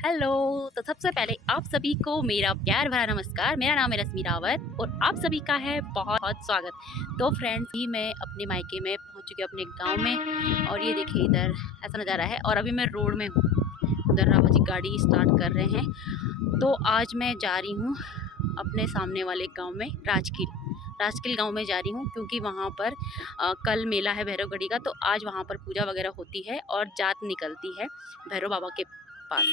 Hello. तो सबसे पहले आप सभी को मेरा प्यार भरा नमस्कार। मेरा नाम है रश्मि रावत और आप सभी का है बहुत बहुत स्वागत। तो फ्रेंड्स, ही मैं अपने मायके में पहुंच चुकी हूँ, अपने गांव में। और ये देखिए इधर ऐसा नज़ारा है और अभी मैं रोड में हूँ। उधर रामा जी गाड़ी स्टार्ट कर रहे हैं। तो आज मैं जा रही हूँ अपने सामने वाले गाँव में, राजकील गांव में जा रही हूँ, क्योंकि वहाँ पर कल मेला है भैरवगढ़ी का। तो आज वहाँ पर पूजा वगैरह होती है और जात निकलती है भैरव बाबा के पास।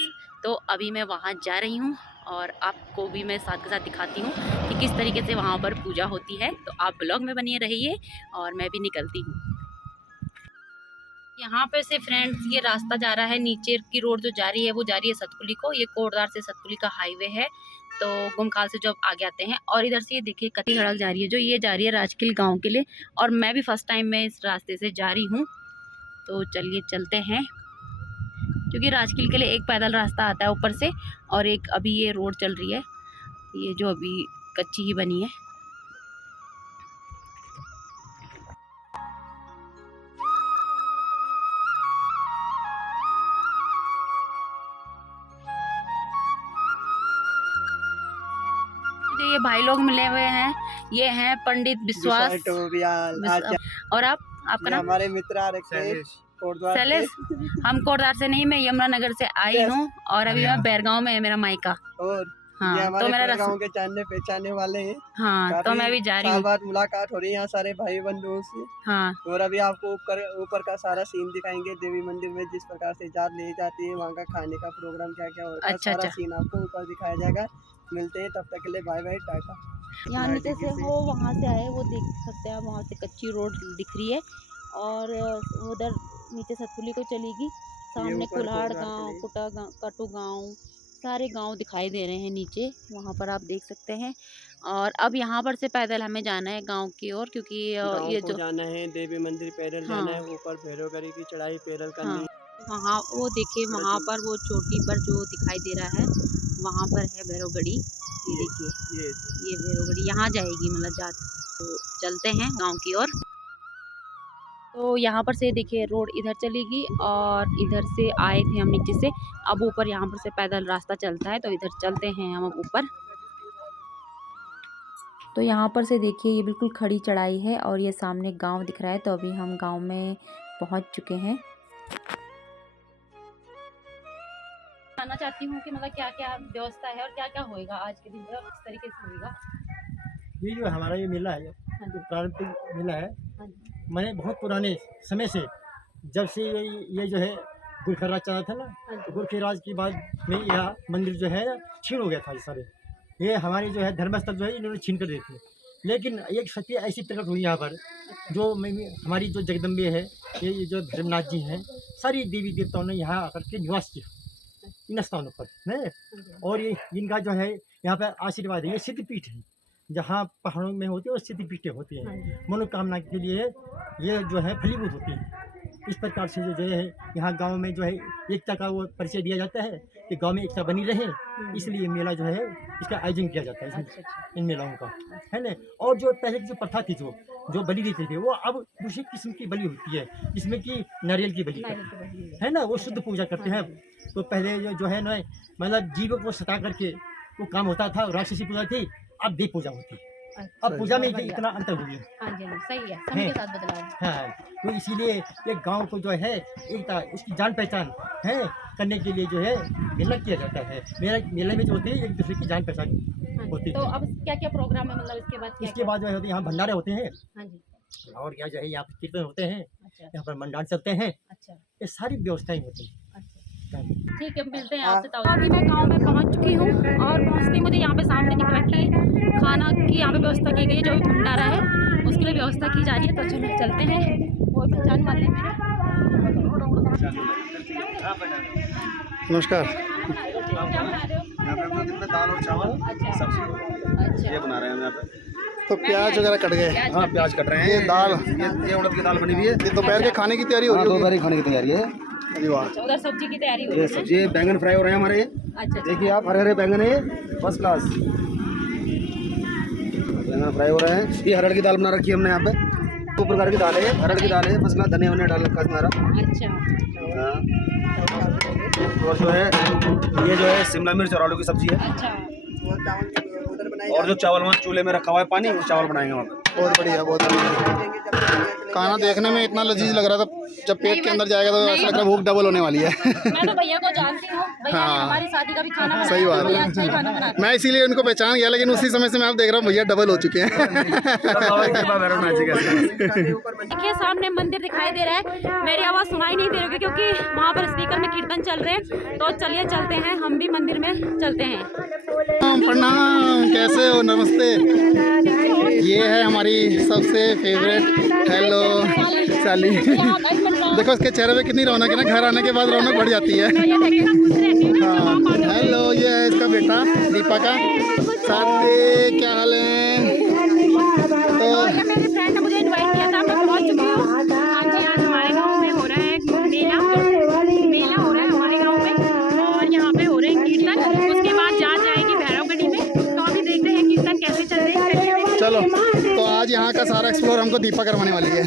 तो अभी मैं वहाँ जा रही हूँ और आपको भी मैं साथ के साथ दिखाती हूँ कि किस तरीके से वहाँ पर पूजा होती है। तो आप ब्लॉग में बनिए रहिए और मैं भी निकलती हूँ। यहाँ पे से फ्रेंड्स ये रास्ता जा रहा है, नीचे की रोड जो जा रही है वो जा रही है सतपुली को। ये कोटद्वार से सतपुली का हाईवे है। तो गुमखाल से जो आगे आते हैं, और इधर से ये देखिए कच्ची सड़क जा रही है, जो ये जा रही है राजकील गाँव के लिए। और मैं भी फर्स्ट टाइम मैं इस रास्ते से जा रही हूँ। तो चलिए चलते हैं, क्योंकि राजकील के लिए एक पैदल रास्ता आता है ऊपर से, और एक अभी ये रोड चल रही है, ये जो अभी कच्ची ही बनी है। मुझे ये भाई लोग मिले हुए हैं, ये हैं पंडित विश्वास। और आपका नाम? हमारे मित्र शैलेश। हम कोटद्वार से नहीं, मैं यमुनानगर से आई हूँ और अभी मैं बैरगांव में है मेरा मायका। और हाँ, तो मेरा गांव के जानने पहचाने वाले हैं। हाँ, तो मैं भी जा रही हूँ। बाद मुलाकात हो रही है यहाँ सारे भाई बंधुओं से। हाँ, और अभी आपको ऊपर का सारा सीन दिखाएंगे, देवी मंदिर में जिस प्रकार से जात ले जाती है, वहाँ का खाने का प्रोग्राम क्या क्या होता है, सारा सीन आपको ऊपर दिखाया जाएगा। मिलते हैं, तब तक के लिए बाय बाय, टाटा। यहाँ नीचे से वो वहाँ से आए, वो देख सकते हैं, वहाँ से कच्ची रोड दिख रही है। और उधर नीचे सतपुली को चलेगी, सामने कुल्हाड़ गांव, कुटा गांव, कटू गांव, सारे गांव दिखाई दे रहे हैं नीचे, वहाँ पर आप देख सकते हैं। और अब यहाँ पर से पैदल हमें जाना है गांव की ओर, क्योंकि ये जो जाना है देवी मंदिर पैदल जाना है, ऊपर भैरवगढ़ी की चढ़ाई पैदल करनी है। वहाँ वो देखिए, वहाँ पर वो चोटी पर जो दिखाई दे रहा है, वहाँ पर है भैरवगढ़ी। ये देखिए, ये भैरवगढ़ी यहाँ जाएगी, मतलब जात। तो चलते हैं गांव की ओर। तो यहाँ पर से देखिए रोड इधर चलेगी, और इधर से आए थे हम नीचे से, अब ऊपर यहाँ पर से पैदल रास्ता चलता है। तो इधर चलते हैं हम ऊपर। तो यहाँ पर से देखिए ये बिल्कुल खड़ी चढ़ाई है और ये सामने गांव दिख रहा है। तो अभी हम गांव में पहुँच चुके हैं। जानना चाहती हूँ कि मतलब क्या क्या व्यवस्था है और क्या क्या होएगा आज के दिन, मतलब किस तरीके से होएगा। ये जो हमारा ये मेला है, जो पारंपरिक मेला है, मैंने बहुत पुराने समय से, जब से ये जो है गुरखा राज चला था ना, तो गुरखे राज की बाद में यह मंदिर जो है छीन हो गया था। ये सारे ये हमारे जो है धर्मस्थल जो है इन्होंने छीन कर दिए थे। लेकिन एक शक्ति ऐसी प्रकट हुई यहाँ पर, जो हमारी जो जगदम्बे है, ये जो धर्मनाथ जी हैं, सारी देवी देवताओं ने यहाँ आकर के निवास किया इन स्थानों पर है। और ये इनका जो है यहाँ पर आशीर्वाद है। ये सिद्धपीठ है, जहाँ पहाड़ों में होती है और सिद्धपीठें होती हैं, मनोकामना के लिए ये जो है फलीभूत होती है। इस प्रकार से जो है यहाँ गांव में जो है एकता का वो परिचय दिया जाता है कि गांव में एकता बनी रहे, इसलिए मेला जो है इसका आयोजन किया जाता है इन मेलाओं का, है ना। और जो पहले की जो प्रथा थी, जो बलि देते थे, वो अब दूसरी किस्म की बलि होती है, जिसमें कि नारियल की बलि है ना, वो शुद्ध पूजा करते हैं। तो पहले जो है ना, मतलब जीव को सता करके वो काम होता था, राक्षसी पूजा थी, अब देव पूजा होती है। अब पूजा में इतना अंतर हो गया। हाँ जी, सही है, समय के साथ बदलाव। हाँ, तो इसीलिए एक गांव को जो है एकता, उसकी जान पहचान है करने के लिए जो है मेला किया जाता है। मेले में जो होती है एक दूसरे की जान पहचान होती है। तो अब क्या क्या प्रोग्राम है, मतलब इसके बाद इसके बाद जो है यहाँ भंडारे होते हैं। हाँ जी। और यहाँ जो है यहाँ पर कीर्तन होते हैं। अच्छा। यहाँ पर मंडान चलते हैं। अच्छा। ये सारी व्यवस्थाएं होती हैं। ठीक है, मिलते हैं आपसे। तो अभी मैं गांव में पहुंच चुकी हूं, और पहुंचते मुझे यहाँ पे सामने दिख रहा है कि खाना की यहाँ पे व्यवस्था की गई है, जो भी भंडारा है उसके लिए व्यवस्था की जा रही है। तो चलो चलते हैं, वो पहचान वाले मेरे। नमस्कार। यहाँ पे हम लोग दिन में दाल और चावल सब्जी ये बना रहे हैं यहाँ पे। तो प्याज वगैरह कट गए? हाँ, प्याज कट रहे हैं। ये दाल, ये उड़द की दाल बनी हुई है। ये दोपहर के खाने की तैयारी हो रही है? दोपहर की खाने की तैयारी है। उधर सब्जी की तैयारी हो रही है। ये सब्जी बैंगन फ्राई हो रहे हैं हमारे। अच्छा। देखिए आप, हरे हरे बैंगन है, फर्स्ट क्लास बैंगन फ्राई हो रहे हैं। ये हरड़ की दाल बना रखी है हमने यहाँ पे, 2 प्रकार की दाल है। हरड़ की दाल है फर्स्ट क्लास, धनिया वनिया डाल रखा है हमारा। अच्छा। हाँ, और जो है ये जो है शिमला मिर्च और आलू की सब्जी है। अच्छा। और जो चावल वहाँ चूल्हे में रखा हुआ है पानी, वो चावल बनाएंगे वहाँ पे। बहुत बढ़िया, बहुत बढ़िया। खाना देखने में इतना लजीज लग रहा था, जब पेट के अंदर जाएगा तो ऐसा लग रहा है भूख डबल होने वाली है। मैं तो भैया को जानती हूँ, भैया ने हाँ। हमारी शादी का भी खाना बनाया, सही बात भैया अच्छा ही खाना बनाते हैं। मैं इसीलिए उनको पहचान गया, लेकिन उसी समय से मैं अब देख रहा हूँ भैया डबल हो चुके हैं। देखिए सामने मंदिर दिखाई दे रहा है, मेरी आवाज़ सुनाई नहीं दे रही होगी क्योंकि वहाँ पर स्पीकर में कीर्तन चल रहे हैं। तो चलिए चलते हैं, हम भी मंदिर में चलते हैं। प्रणाम, कैसे हो? नमस्ते। ये है हमारी सबसे फेवरेट हेलो साली। देखो उसके चेहरे पे कितनी रौनक है ना, घर आने के बाद रौनक बढ़ जाती है। हाँ, हेलो, ये है इसका बेटा दीपा का। साथ में क्या हाल है? तो मेरे फ्रेंड ने मुझे इनवाइट किया था, मैं पहुंच चुकी हूँ। आज हमारे गांव में हो रहा है मेला हो रहा है हमारे गांव में, और यहाँ पे हो रहे हैं कीर्तन। उसके बाद जान जाएगी भैरवगढ़ी में, तो अभी देखते हैं कीर्तन कैसे चल रहे हैं। चलो, तो आज यहाँ का सारा एक्सप्लोर हमको दीपा करवाने वाली है।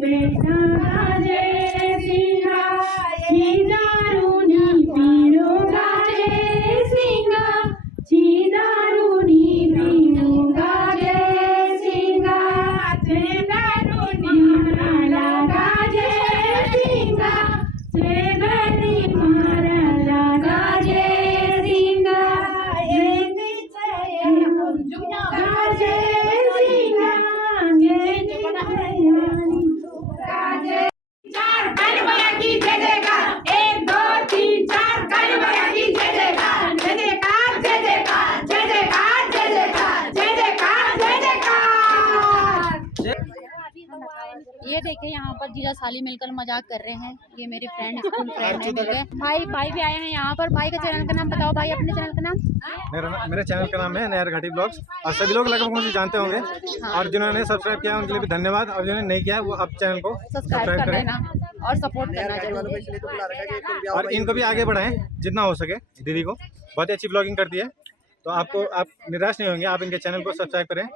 बेटा जय सिंहा, दारूनी पी जीजा साली मिलकर मजाक कर रहे हैं। ये मेरे फ्रेंड स्कूल फ्रेंड है, मिल गए। भाई भी आए हैं यहाँ पर। भाई का चैनल का नाम बताओ भाई, अपने चैनल का नाम। मेरे चैनल का नाम है नहर घाटी ब्लॉग्स और सभी लोग लगभग मुझे जानते होंगे और जिन्होंने सब्सक्राइब किया उनके लिए भी धन्यवाद और जिन्होंने नहीं किया वो अब चैनल को सब्सक्राइब कर देना और सपोर्ट करना जरूर। और इनको भी आगे बढ़ाएं जितना हो सके। दीदी को बहुत ही अच्छी ब्लॉगिंग करती है तो आप निराश नहीं होंगे। आप इनके चैनल को सब्सक्राइब करें।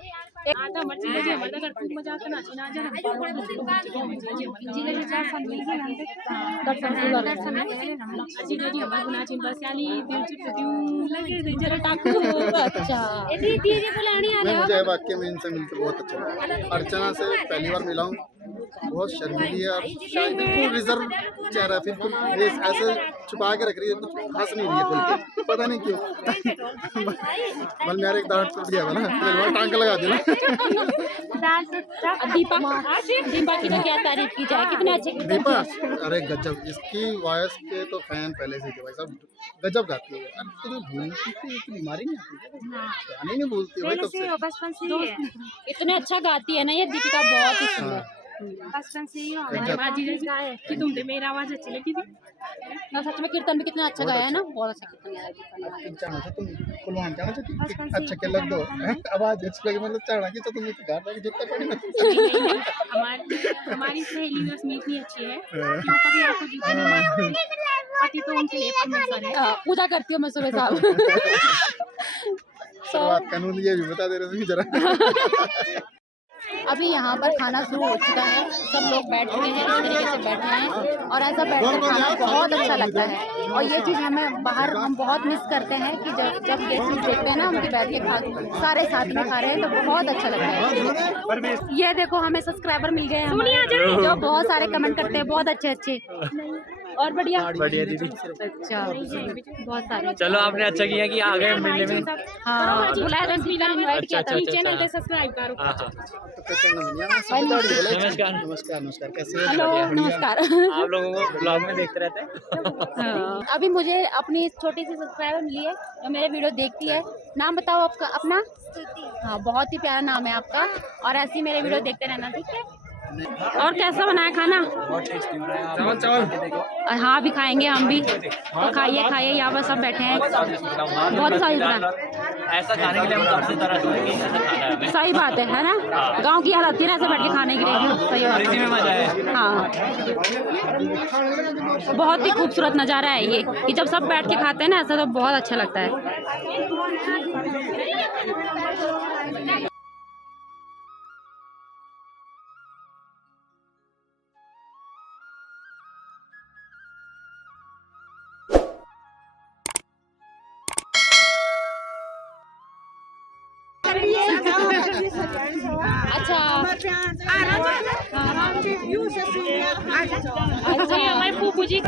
मुझे वाकई में इनसे मिलकर बहुत अच्छा लगा। अर्चना से पहली बार मिला हूँ, बहुत शर्मीली है और शायद बिल्कुल रिजर्व चेहरा, बिल्कुल फेस ऐसे छुपा के रख रही है, कुछ हंस नहीं रही है खुल के, पता नहीं क्यों। बल मेरा एक दांत टूट गया था ना, टांग लगा दिया। दीपा की तो क्या तारीफ की जाए, कितने अच्छे। दीपा अरे गजब, इसकी वॉइस के तो फैन पहले से थे भाई साहब, गजब गाती है। अब तो भूलती की बीमारी नहीं आती, गाने नहीं भूलती भाई कब से, बचपन से इतने अच्छा गाती है ना ये दीपिका, बहुत ही सुंदर। बचपन से ही कि तुमने मेरा आवाज अच्छी लगी थी ना, सच में कीर्तन भी कितना अच्छा गाया है ना, बहुत अच्छा कीर्तन गाया है। चाहना चाहते तुम कुलवान चाहना चाहती अच्छा क्या लग दो आवाज अच्छी लगी, मतलब चाहना कि तुम इस गाना की जितना पड़ी ना। हमारी सहेली में स्मित नहीं अच्छी है, कभी आपको जीतने पति तो उनके लिए परमेश्वर है। पूजा करती हूँ मैं सुबह साहब। शुरुआत कानून ये भी बता दे रहे थे जरा। अभी यहाँ पर खाना शुरू हो चुका है, सब लोग बैठ चुके हैं, इस तरीके से बैठे हैं और ऐसा बैठकर खाना बहुत अच्छा लगता है। और ये चीज़ हमें बाहर हम बहुत मिस करते हैं कि जब गेस्ट देखते हैं ना उनके बैठ के सारे साथ में खा रहे हैं तो बहुत अच्छा लगता है। ये देखो हमें सब्सक्राइबर मिल गए हैं जो बहुत सारे कमेंट करते हैं, बहुत अच्छे अच्छे और बढ़िया दीदी। अच्छा बहुत सारे। चलो आपने अच्छा किया कि आ गए मिलने में। हाँ बुलाया था, इनवाइट किया था। चैनल पे सब्सक्राइब करो। नमस्कार। नमस्कार नमस्कार, कैसे हो? हेलो नमस्कार। आप लोगों को ब्लॉग में देखते रहते हैं। अभी मुझे अपनी छोटी सी सब्सक्राइबर मिली है जो मेरे वीडियो देखती है। नाम बताओ आपका अपना। हाँ बहुत ही प्यारा नाम है आपका और ऐसे ही मेरे वीडियो देखते रहना, ठीक है। और कैसा बना है खाना? चावल चावल। हाँ अभी खाएंगे हम भी, तो खाइए खाइए, यहाँ पर सब बैठे हैं, बहुत सारी तरह। ऐसा खाने के लिए हम सबसे तरह होंगे, ऐसा खाना है हमें। सही बात है ना, गांव की हालत थी ना ऐसे बैठ के खाने के लिए। सही बात इसी में मजा है। हाँ बहुत ही खूबसूरत नज़ारा है ये कि जब सब बैठ के खाते हैं ना ऐसा, तो बहुत अच्छा लगता है। अच्छा हमारे फूफू जी